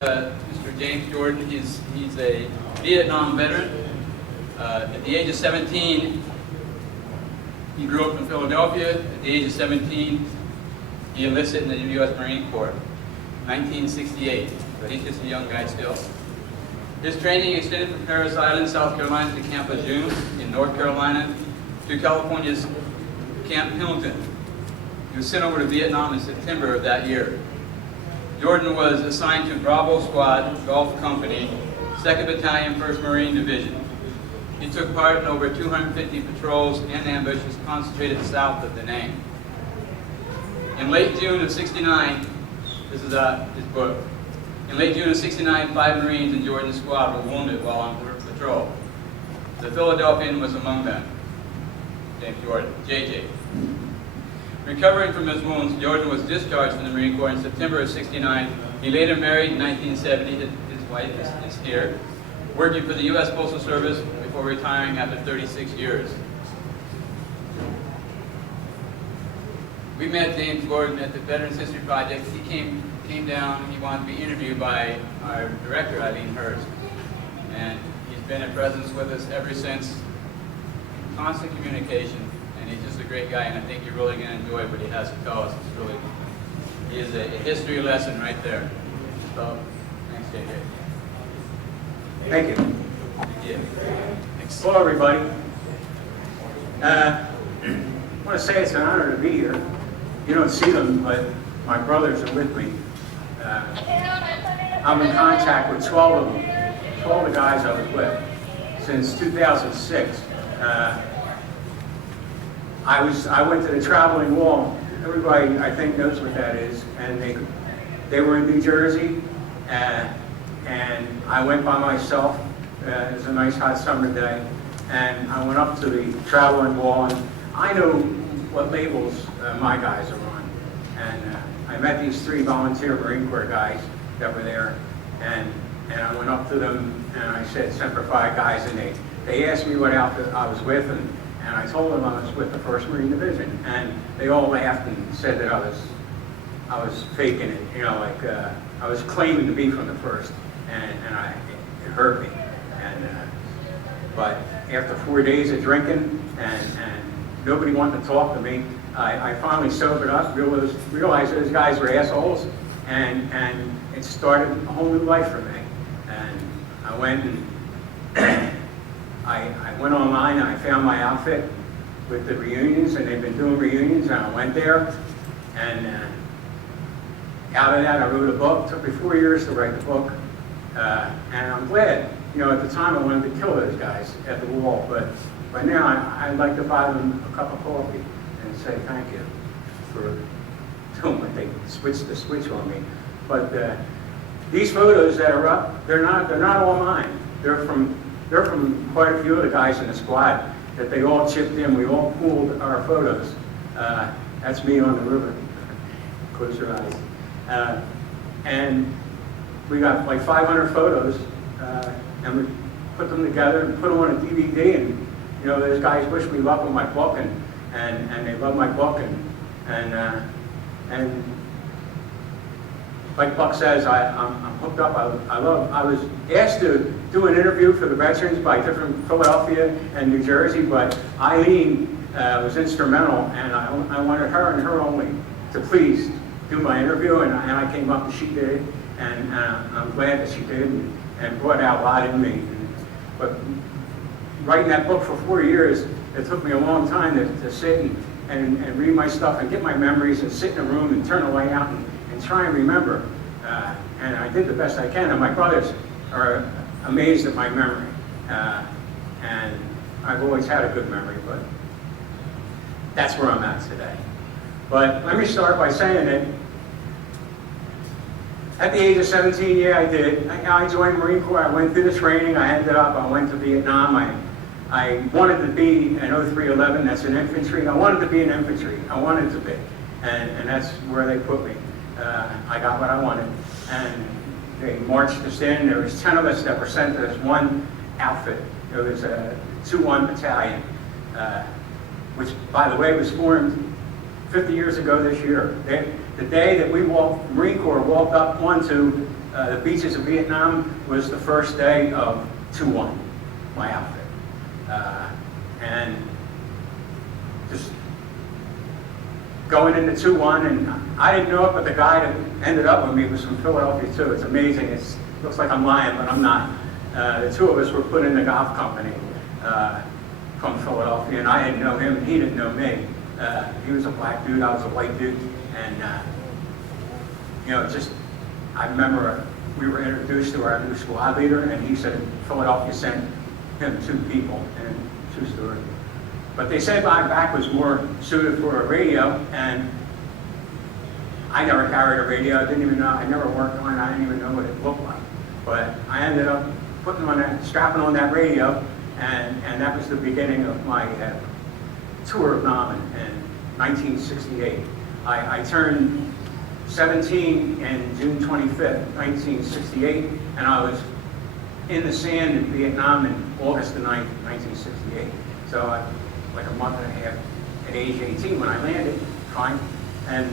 Mr. James Jordan. He's a Vietnam veteran. At the age of 17, he grew up in Philadelphia. At the age of 17, he enlisted in the US Marine Corps, 1968. But he's just a young guy still. His training extended from Parris Island, South Carolina, to Camp Lejeune in North Carolina, to California's Camp Pendleton. He was sent over to Vietnam in September of that year. Jordan was assigned to Bravo Squad, Gulf Company, 2nd Battalion, 1st Marine Division. He took part in over 250 patrols and ambushes concentrated south of Da Nang. In late June of '69, this is his book. In late June of '69, 5 Marines in Jordan's squad were wounded while on patrol. The Philadelphian was among them. James Jordan, JJ. Recovering from his wounds, Jordan was discharged from the Marine Corps in September of '69. He later married in 1970. His wife is here, working for the US Postal Service before retiring after 36 years. We met James Jordan at the Veterans History Project. He came down and he wanted to be interviewed by our director, Eileen Hurst. And he's been in presence with us ever since. Constant communication. And he's just a great guy, and I think you're really going to enjoy what he has to tell us. It's really, he is a history lesson right there. So, thanks, JJ. Thank you. Yeah. Thanks. Hello, everybody. I want to say it's an honor to be here. You don't see them, but my brothers are with me. I'm in contact with 12 of them, 12 of the guys I was with since 2006. I went to the traveling wall. Everybody, I think, knows what that is. And they were in New Jersey, and I went by myself. It was a nice hot summer day, and I went up to the traveling wall, and I know what labels my guys are on. And I met these 3 volunteer Marine Corps guys that were there, and I went up to them and I said, "Semper Fi guys," and they asked me what outfit I was with, and I told them I was with the 1st Marine Division, and they all laughed and said that I was faking it, you know, like I was claiming to be from the 1st, and it hurt me. But after 4 days of drinking and nobody wanted to talk to me, I finally sobered up, realized those guys were assholes, and it started a whole new life for me. And I went and I went online and I found my outfit with the reunions, and they've been doing reunions, and I went there, and out of that I wrote a book. It took me 4 years to write the book, and I'm glad. You know, at the time I wanted to kill those guys at the wall, but now I'd like to buy them a cup of coffee and say thank you for doing what they switched the switch on me. But these photos that are up, they're not all mine. They're from quite a few of the guys in the squad that they all chipped in. We all pooled our photos. That's me on the river. Close your eyes. And we got like 500 photos, and we put them together and put them on a DVD. And you know, those guys wish me luck with my book, and they love my book, and like Buck says, I'm hooked up. I was asked to do an interview for the veterans by different Philadelphia and New Jersey, but Eileen was instrumental, and I wanted her and her only to please do my interview, and I came up and she did, and I'm glad that she did, and brought out a lot in me. But writing that book for 4 years, it took me a long time to sit and read my stuff and get my memories and sit in a room and turn the light out and try and remember. And I did the best I can, and my brothers are amazed at my memory. And I've always had a good memory, but that's where I'm at today. But let me start by saying that at the age of 17, yeah, I did. I joined the Marine Corps. I went through the training. I went to Vietnam. I wanted to be an 0311, that's an infantry. I wanted to be an infantry. I wanted to be. And that's where they put me. I got what I wanted. And they marched us in. There was 10 of us that were sent to this one outfit. It was a 2-1 battalion, which, by the way, was formed 50 years ago this year. The day that we Marine Corps walked up onto the beaches of Vietnam was the first day of 2-1, my outfit. And just going into 2-1, and I didn't know it, but the guy that ended up with me was from Philadelphia too. It's amazing. It looks like I'm lying, but I'm not. The two of us were put in the golf company from Philadelphia, and I didn't know him, and he didn't know me. He was a black dude, I was a white dude, and you know, just, I remember we were introduced to our new squad leader, and he said Philadelphia sent him 2 people, and true story. But they said my back was more suited for a radio, and I never carried a radio. I didn't even know, I never worked on it, I didn't even know what it looked like. But I ended up strapping on that radio, and that was the beginning of my tour of Nam in 1968. I turned 17 on June 25th, 1968, and I was in the sand in Vietnam in August the 9th, 1968. So like a month and a half at age 18 when I landed, fine. And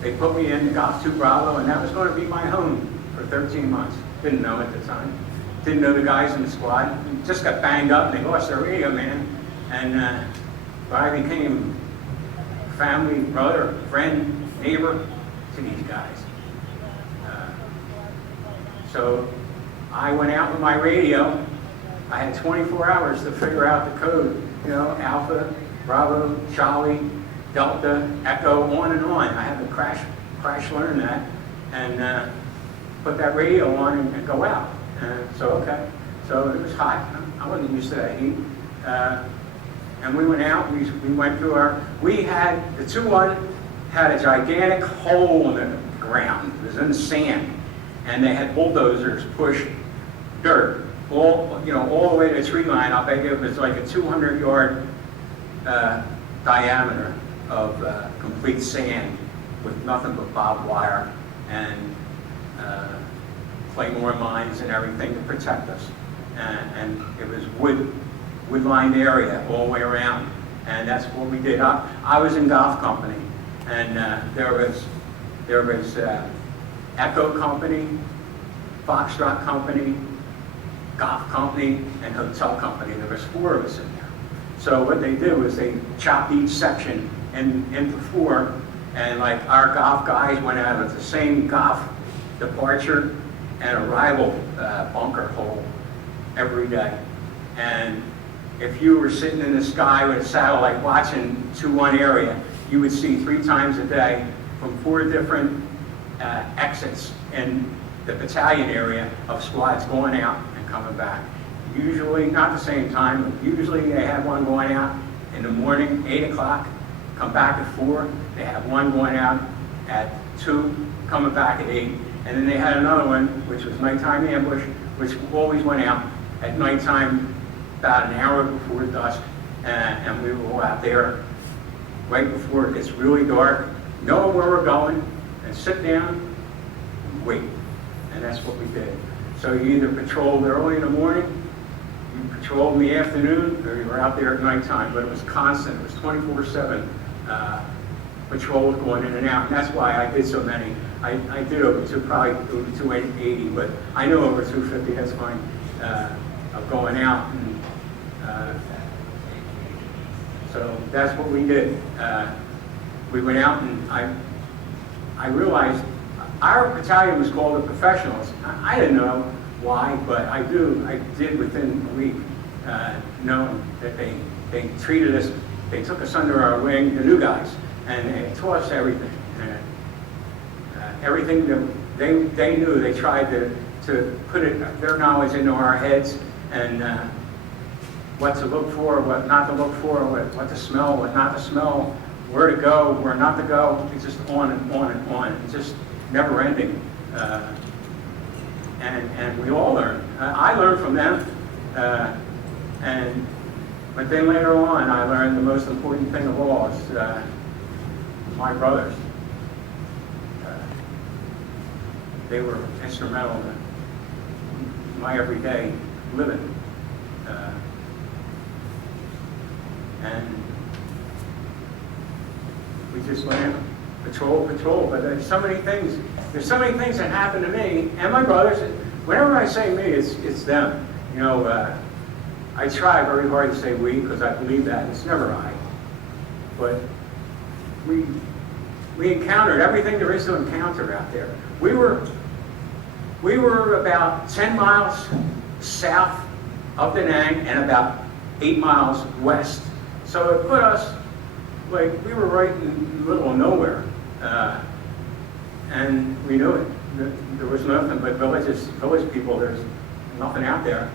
they put me in the Golf 2 Bravo, and that was going to be my home for 13 months. Didn't know at the time. Didn't know the guys in the squad. Just got banged up, and they lost their radio man. And but I became family, brother, friend, neighbor to these guys. So I went out with my radio. I had 24 hours to figure out the code. You know, Alpha, Bravo, Charlie, Delta, Echo, on and on. I had to crash learn that, and put that radio on and go out. So okay, so it was hot. I wasn't used to that heat. And we went out. We went through we had the 2-1 had a gigantic hole in the ground. It was in the sand, and they had bulldozers push dirt all the way to the tree line. I'll bet you it was like a 200-yard diameter of complete sand with nothing but barbed wire and claymore mines and everything to protect us. And it was wood-lined area all the way around. And that's what we did. I was in golf company, and there was Echo Company, Foxtrot Company, Golf Company, and Hotel Company. There was 4 of us in there. So what they did was they chopped each section into 4, and like our golf guys went out of the same golf departure and arrival bunker hole every day. And if you were sitting in the sky with a satellite watching 2-1 area, you would see 3 times a day from 4 different exits in the battalion area of squads going out and coming back. Usually, not the same time, but usually they had one going out in the morning, 8 o'clock, come back at 4. They had one going out at 2, coming back at 8. And then they had another one, which was nighttime ambush, which always went out at nighttime about an hour before dusk. And we were all out there right before it gets really dark, know where we're going, and sit down and wait. And that's what we did. So you either patrolled early in the morning, you patrolled in the afternoon, or you were out there at nighttime. But it was constant. It was 24/7 patrols going in and out. And that's why I did so many. I did probably over 280, but I know over 250, that's fine, of going out. And, so that's what we did. We went out, and I realized our battalion was called the Professionals. I didn't know why, but I did within a week, knowing that they treated us, they took us under our wing, the new guys, and they taught us everything. Everything that they knew, they tried to put their knowledge into our heads, and what to look for, what not to look for, what to smell, what not to smell, where to go, where not to go. It's just on and on and on. It's just never ending. And we all learn. I learned from them, but then later on, I learned the most important thing of all is my brothers. They were instrumental in my everyday living. And we just went in, patrol, but there's so many things there's so many things that happen to me and my brothers. Whenever I say me, it's them. You know, I try very hard to say we because I believe that. It's never I. But we encountered everything there is to encounter out there. We were about 10 miles south of Da Nang and about 8 miles west. So it put us, like, we were right in the middle of nowhere. And we knew it. There was nothing but village people. There's nothing out there.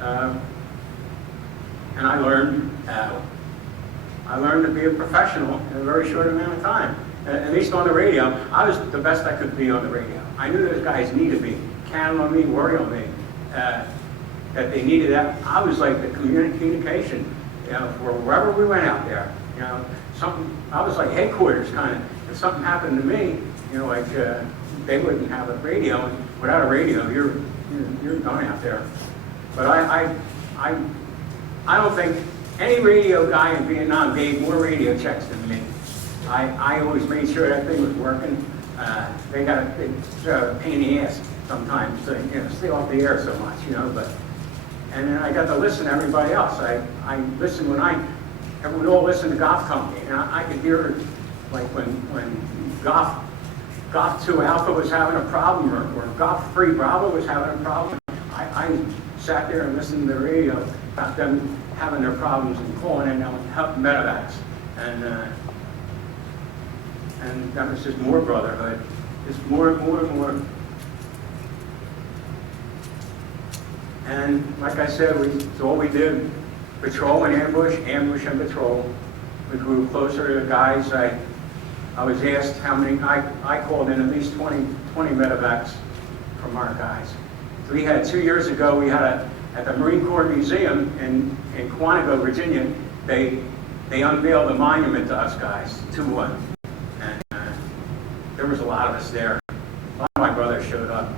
And I learned to be a professional in a very short amount of time. At least on the radio, I was the best I could be on the radio. I knew those guys needed me, counted on me, worried on me, that they needed that. I was like the communication, you know, for wherever we went out there. You know, I was like headquarters kind of. If something happened to me, you know, like they wouldn't have a radio. And without a radio, you're done out there. But I don't think any radio guy in Vietnam gave more radio checks than me. I always made sure that thing was working. They got a pain in the ass sometimes to, you know, stay off the air so much, you know. And then I got to listen to everybody else. I listened when everyone all listened to Golf Company, and I could hear, like when Golf 2 Alpha was having a problem, or Golf 3 Bravo was having a problem. I sat there and listened to the radio about them having their problems and calling in and help medevacs. And that was just more brotherhood. Just more and more and more. And like I said, it's all we did. Patrol and ambush and patrol. We grew closer to the guys. I was asked how many, I called in at least 20 medevacs from our guys. So we had 2 years ago, we had at the Marine Corps Museum in Quantico, Virginia, they unveiled a monument to us guys, 2-1. And there was a lot of us there. A lot of my brothers showed up.